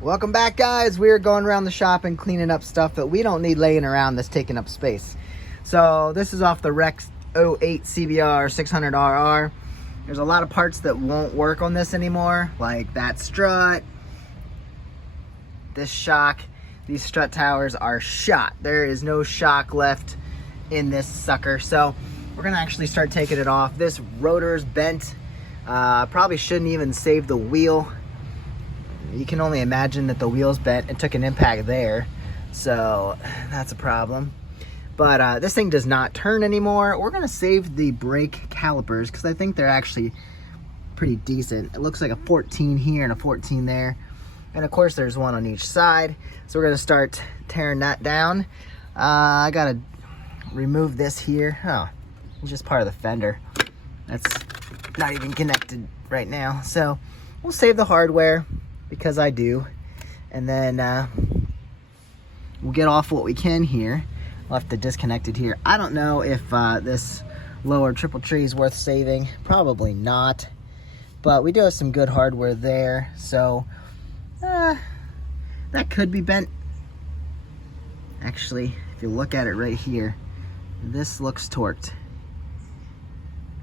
Welcome back, guys. We're going around the shop and cleaning up stuff that we don't need laying around that's taking up space. So this is off the Rex 08 CBR 600RR. There's a lot of parts that won't work on this anymore, like that strut, this shock. These strut towers are shot. There is no shock left in this sucker. So we're gonna actually start taking it off. This rotor is bent. Probably shouldn't even save the wheel. You can only imagine that the wheel's bent. It took an impact there, so that's a problem. But this thing does not turn anymore. We're gonna save the brake calipers because I think they're actually pretty decent. It looks like a 14 here and a 14 there. And of course there's one on each side. So we're gonna start tearing that down. I gotta remove this here. Oh, it's just part of the fender. That's not even connected right now. So we'll save the hardware, because I do, and then we'll get off what we can here. We'll have to disconnect it here. I don't know if this lower triple tree is worth saving. Probably not, but we do have some good hardware there, so that could be bent. Actually, if you look at it right here, this looks torqued.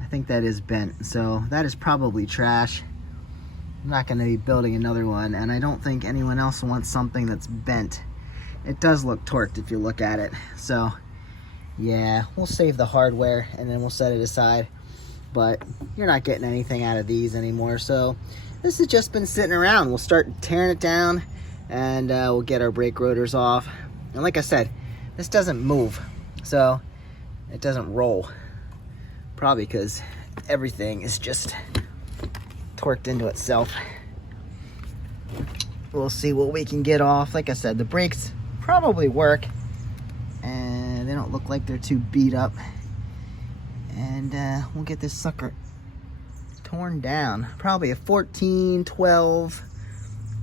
I think that is bent, so that is probably trash. I'm not going to be building another one, and I don't think anyone else wants something that's bent. It does look torqued if you look at it. So yeah, we'll save the hardware and then we'll set it aside, but you're not getting anything out of these anymore. So this has just been sitting around. We'll start tearing it down, and we'll get our brake rotors off. And like I said, this doesn't move, so it doesn't roll, probably because everything is just torqued into itself. We'll see what we can get off. Like I said, the brakes probably work, and they don't look like they're too beat up. And we'll get this sucker torn down. Probably a 14, 12,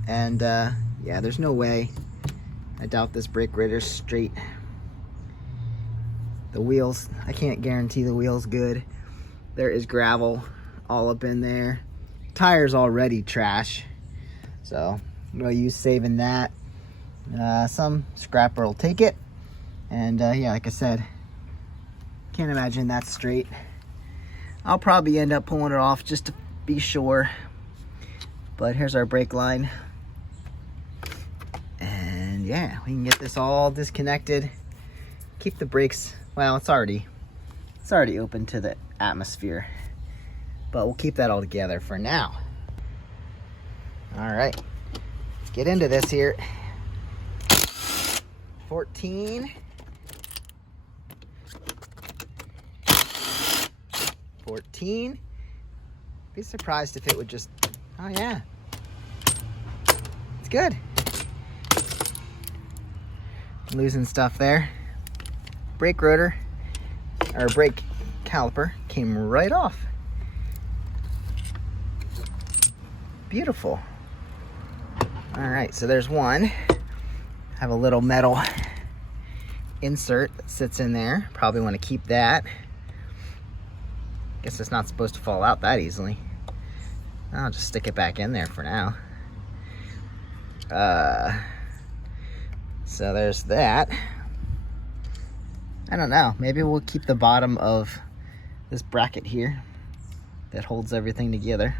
and yeah, there's no way. I doubt this brake rotor's straight. The wheels, I can't guarantee the wheel's good. There is gravel all up in there. Tire's already trash, so we'll use saving that. Some scrapper will take it, and yeah, like I said, can't imagine that's straight. I'll probably end up pulling it off just to be sure. But here's our brake line, and yeah, we can get this all disconnected. Keep the brakes, well, it's already open to the atmosphere, but we'll keep that all together for now. All right, let's get into this here. 14. 14. Be surprised if it would just, oh yeah. It's good. Losing stuff there. Brake rotor, or brake caliper, came right off. Beautiful. All right, so there's one. Have a little metal insert that sits in there. Probably want to keep that. Guess it's not supposed to fall out that easily. I'll just stick it back in there for now. So there's that. I don't know, maybe we'll keep the bottom of this bracket here that holds everything together.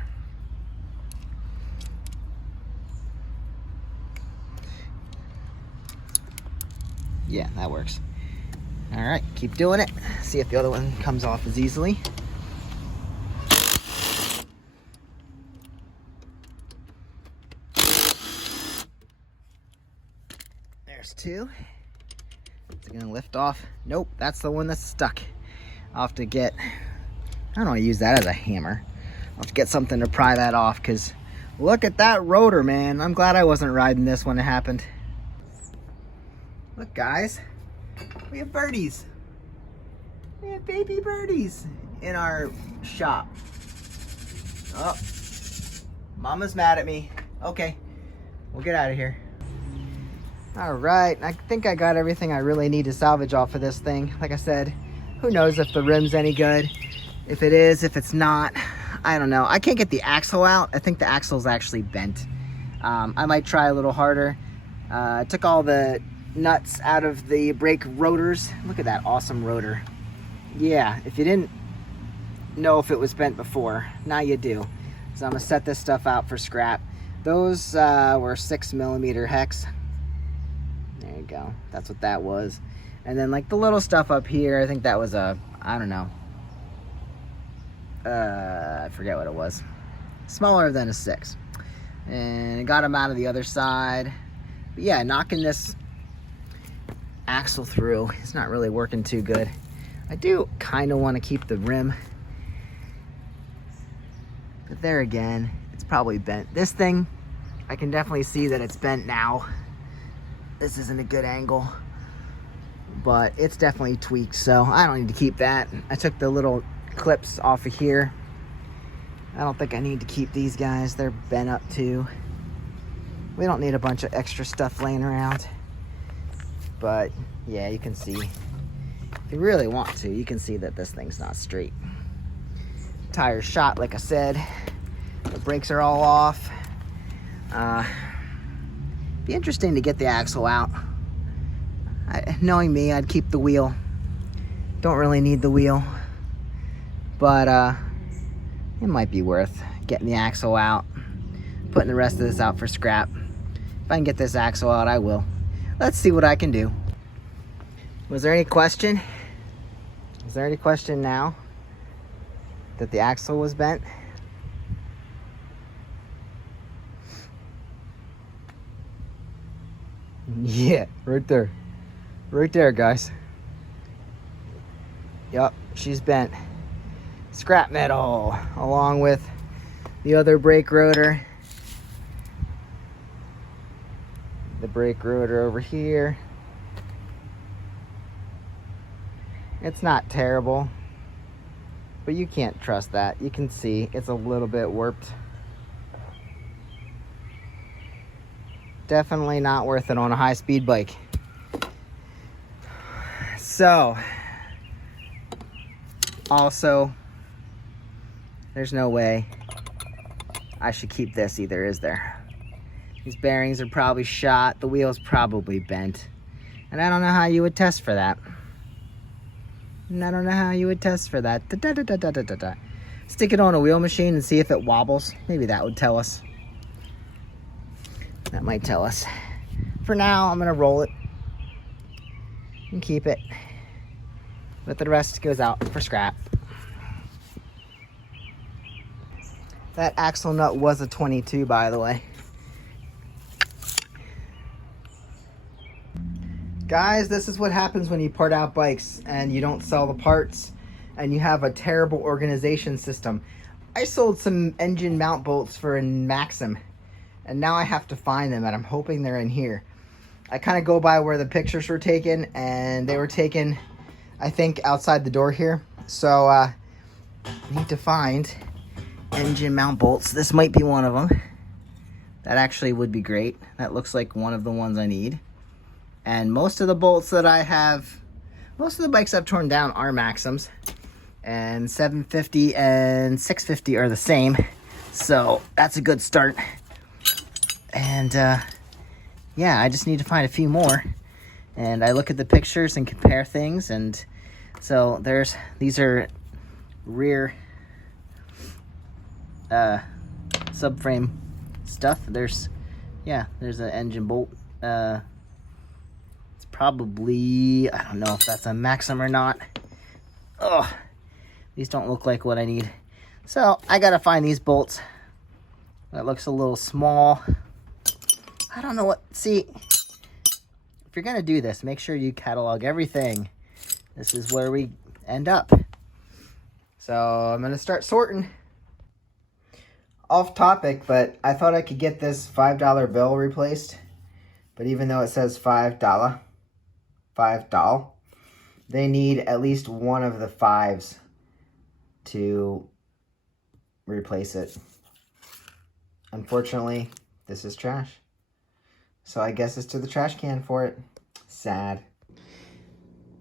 Yeah, that works. All right, keep doing it. See if the other one comes off as easily. There's two. Is it gonna lift off? Nope, that's the one that's stuck. I'll have to get, I don't want to use that as a hammer. I'll have to get something to pry that off, because look at that rotor, man. I'm glad I wasn't riding this when it happened. Look, guys, we have birdies. We have baby birdies in our shop. Oh, Mama's mad at me. Okay, we'll get out of here. All right, I think I got everything I really need to salvage off of this thing. Like I said, who knows if the rim's any good. If it is, if it's not, I don't know. I can't get the axle out. I think the axle's actually bent. I might try a little harder. I took all the nuts out of the brake rotors. Look at that awesome rotor. Yeah, if you didn't know if it was bent before, now you do. So I'm gonna set this stuff out for scrap. Those were 6mm hex. There you go. That's what that was. And then like the little stuff up here, I think that was a, I don't know. I forget what it was. Smaller than a 6. And I got them out of the other side. But yeah, knocking this axle through is not really working too good. I do kind of want to keep the rim. But there again, it's probably bent. This thing, I can definitely see that it's bent now. This isn't a good angle, but it's definitely tweaked, so I don't need to keep that. I took the little clips off of here. I don't think I need to keep these guys. They're bent up too. We don't need a bunch of extra stuff laying around. But yeah, you can see, if you really want to, you can see that this thing's not straight. Tire's shot, like I said. The brakes are all off. Be interesting to get the axle out. Knowing me, I'd keep the wheel. Don't really need the wheel, but it might be worth getting the axle out, putting the rest of this out for scrap. If I can get this axle out, I will. Let's see what I can do. Was there any question? Is there any question now that the axle was bent? Yeah, right there. Right there, guys. Yup, she's bent. Scrap metal, along with the other brake rotor. The brake rotor over here. It's not terrible, but you can't trust that. You can see it's a little bit warped. Definitely not worth it on a high-speed bike. So, also, there's no way I should keep this either, is there? These bearings are probably shot. The wheel's probably bent. And I don't know how you would test for that. Stick it on a wheel machine and see if it wobbles. Maybe that would tell us. That might tell us. For now, I'm gonna roll it and keep it. But the rest goes out for scrap. That axle nut was a 22, by the way. Guys, this is what happens when you part out bikes and you don't sell the parts and you have a terrible organization system. I sold some engine mount bolts for a Maxim and now I have to find them, and I'm hoping they're in here. I kind of go by where the pictures were taken, and they were taken, I think, outside the door here. So I need to find engine mount bolts. This might be one of them. That actually would be great. That looks like one of the ones I need. And most of the bolts that I have, most of the bikes I've torn down are Maxims. And 750 and 650 are the same. So that's a good start. And yeah, I just need to find a few more. And I look at the pictures and compare things. And so these are rear subframe stuff. There's an engine bolt. It's probably, I don't know if that's a Maxim or not. Oh, these don't look like what I need. So I gotta find these bolts. That looks a little small. I don't know what, see, if you're gonna do this, make sure you catalog everything. This is where we end up. So I'm gonna start sorting. Off topic, but I thought I could get this $5 bill replaced. But even though it says $5, they need at least one of the 5s to replace it. Unfortunately, this is trash. So I guess it's to the trash can for it. Sad.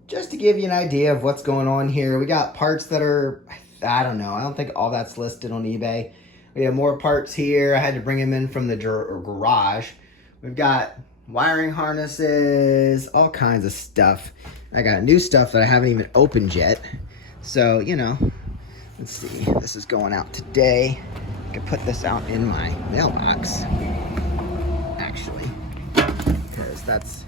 Just to give you an idea of what's going on here, we got parts that are, I don't know, I don't think all that's listed on eBay. We have more parts here. I had to bring them in from the garage. We've got wiring harnesses, all kinds of stuff. I got new stuff that I haven't even opened yet. So, you know, let's see. This is going out today. I can put this out in my mailbox, actually, because that's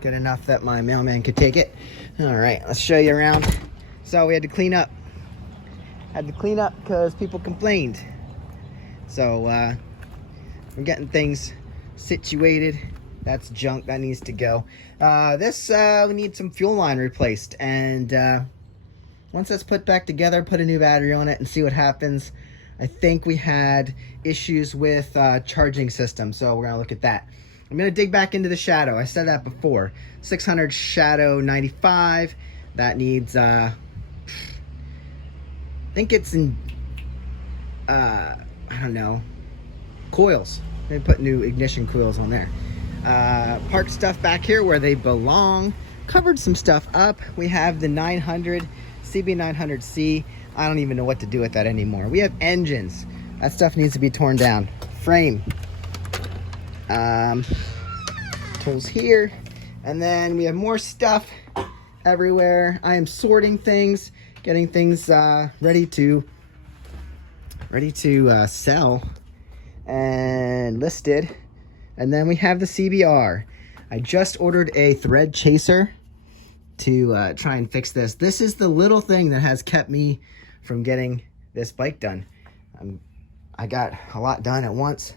good enough that my mailman could take it. All right, let's show you around. So we had to clean up. Had to clean up because people complained. So we're getting things situated. That's junk that needs to go. We need some fuel line replaced, and once that's put back together, put a new battery on it and see what happens. I think we had issues with charging system, so we're gonna look at that. I'm gonna dig back into the Shadow. I said that before. 600 Shadow 95. That needs I think it's in I don't know, coils. They put new ignition coils on there. Parked stuff back here where they belong. Covered some stuff up. We have the 900 CB900C. I don't even know what to do with that anymore. We have engines. That stuff needs to be torn down. Frame. Tools here. And then we have more stuff everywhere. I am sorting things, getting things ready to sell and listed. And then we have the CBR. I just ordered a thread chaser to try and fix this. This is the little thing that has kept me from getting this bike done. I got a lot done at once,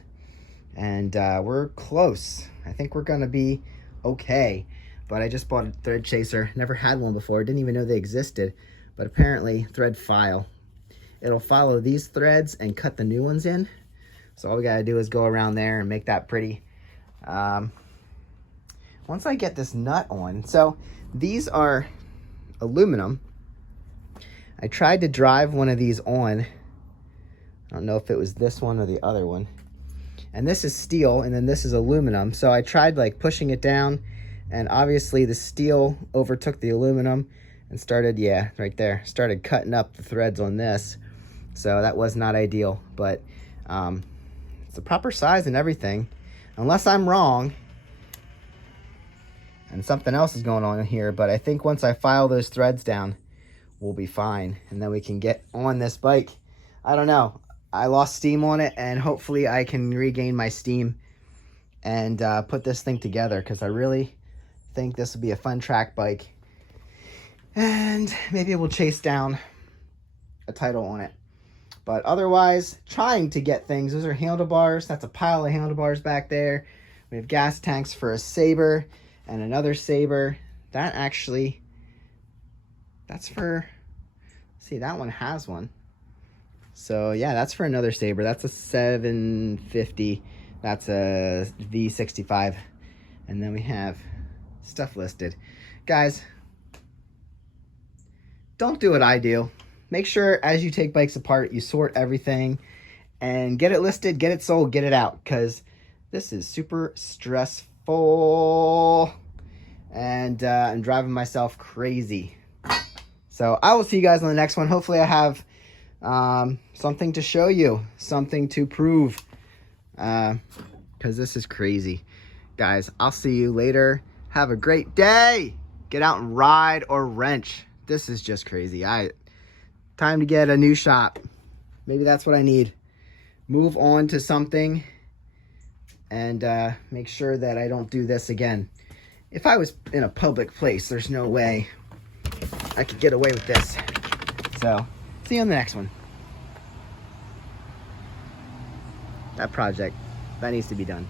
and we're close. I think we're gonna be okay. But I just bought a thread chaser. Never had one before. Didn't even know they existed. But apparently, thread file. It'll follow these threads and cut the new ones in. So all we gotta do is go around there and make that pretty. Once I get this nut on, so these are aluminum. I tried to drive one of these on. I don't know if it was this one or the other one. And this is steel, and then this is aluminum. So I tried like pushing it down, and obviously the steel overtook the aluminum and started, yeah, right there, started cutting up the threads on this. So that was not ideal, but it's the proper size and everything. Unless I'm wrong and something else is going on here, but I think once I file those threads down, we'll be fine, and then we can get on this bike. I don't know. I lost steam on it, and hopefully I can regain my steam and put this thing together, because I really think this will be a fun track bike. And maybe we'll chase down a title on it. But otherwise, trying to get things. Those are handlebars. That's a pile of handlebars back there. We have gas tanks for a Saber and another Saber. That actually, that's for, see, that one has one. So yeah, that's for another Saber. That's a 750. That's a V65. And then we have stuff listed. Guys, don't do what I do. Make sure as you take bikes apart, you sort everything and get it listed, get it sold, get it out, because this is super stressful and I'm driving myself crazy. So I will see you guys on the next one. Hopefully I have something to show you, something to prove, because this is crazy. Guys, I'll see you later. Have a great day. Get out and ride or wrench. This is just crazy. Time to get a new shop. Maybe that's what I need. Move on to something and make sure that I don't do this again. If I was in a public place, there's no way I could get away with this. So, see you on the next one. That project, that needs to be done.